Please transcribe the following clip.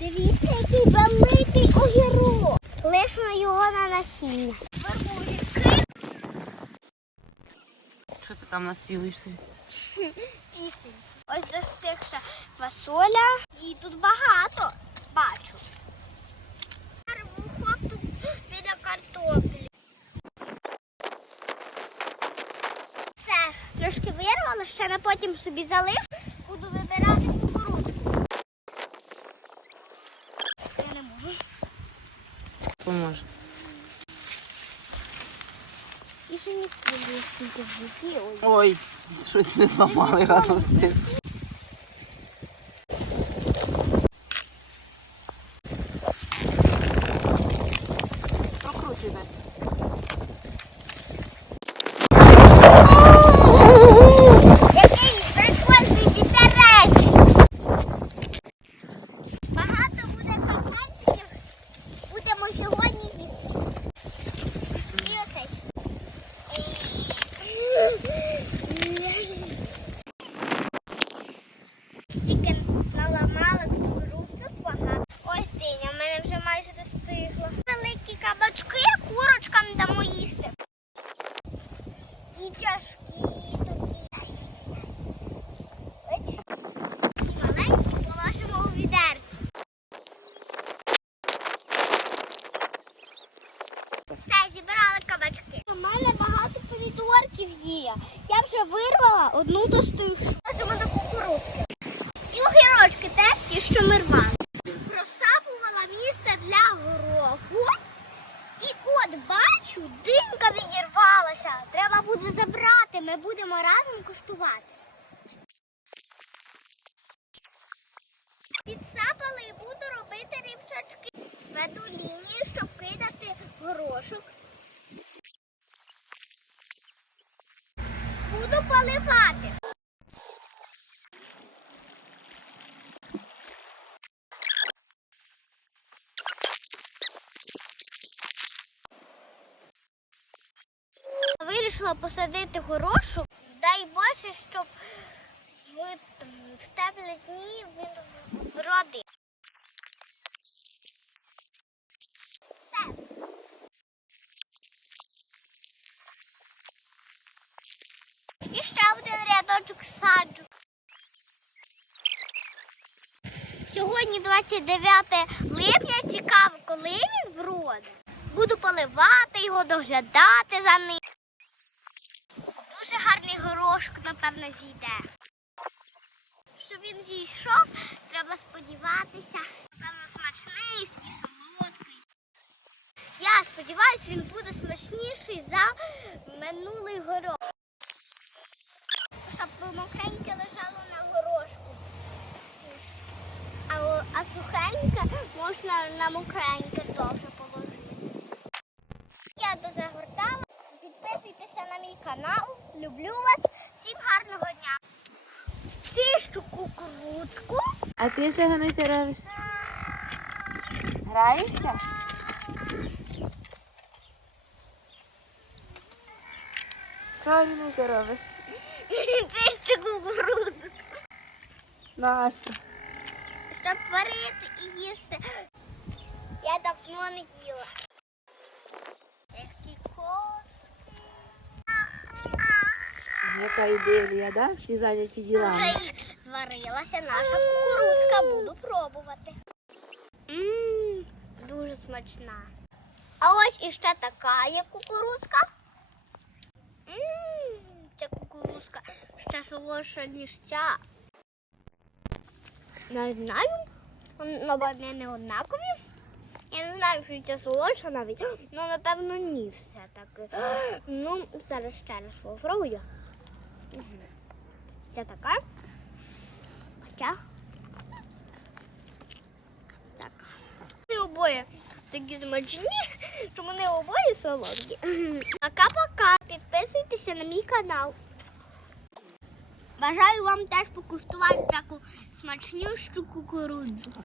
Дивіться, який великий огірок. Лишено його на насіння. Що ти там наспіваєшся? Пісень. Ось достигся фасоля. Її тут багато. Бачу. Хопту біля картоплі. Все, трошки вирвала, ще на потім собі залиш. Ой. Щось не зламали разом з цим. Прокручуйтесь. Який прикольний вітерець! Багато буде контентів. Будемо сьогодні їсти. І оцей. Стільки наламали кукурудзу багато. Ось диня, в мене вже майже достигла. Великі кабачки, курочкам дамо їсти. І тяжкі такі. Ці маленькі положимо у відерці. Все, зібрали кабачки. У мене багато помідорків є. Я вже вирвала одну достигшу. Можемо до кукурузки. І огірочки теж ті, що ми рвали. Просапувала місце для гороху. І от бачу, динка відірвалася. Треба буде забрати. Ми будемо разом куштувати. Підсапали і буду робити рівчачки. Веду лінію, щоб кидати горошок. Буду поливати. Вирішила посадити горошок. Дай Боже, щоб в, в теплі дні він вродив. Все. І ще один рядочок саджу. Сьогодні 29 липня. Цікаво, коли він вроде. Буду поливати його, доглядати за ним. Дуже гарний горошок, напевно, зійде. Щоб він зійшов, треба сподіватися. Напевно, смачний і солодкий. Я сподіваюся, він буде смачніший за минулий горох. Щоб мокреньке лежало на горошку. А, а сухеньке можна на мокреньке теж Підписуйтеся на мій канал. Люблю вас. Всім гарного дня. Чищу кукурудзку. А ти що Гануся робиш? Граєшся? Що Гануся робиш? Чищу кукурудзку. Нащо? Щоб варити і їсти. Я давно не їла. Ідея, да? Всі зайняті ділами. Зварилася наша кукурудзка. Буду пробувати. Мм, дуже смачна. А ось іще така є кукурудзка. Мм, ця кукурудзка ще солодша, ніж ця. Не знаю. Ну, вони не однакові. Я не знаю, що ця солодша навіть. Ну, напевно, ні все-таки. Ну, зараз ще раз попробую. Ця така. Ця. Так. Вони обоє такі смачні, що вони обоє солодкі. Пока-пока. Підписуйтеся на мій канал. Бажаю вам теж покуштувати таку смачнющу кукурудзу.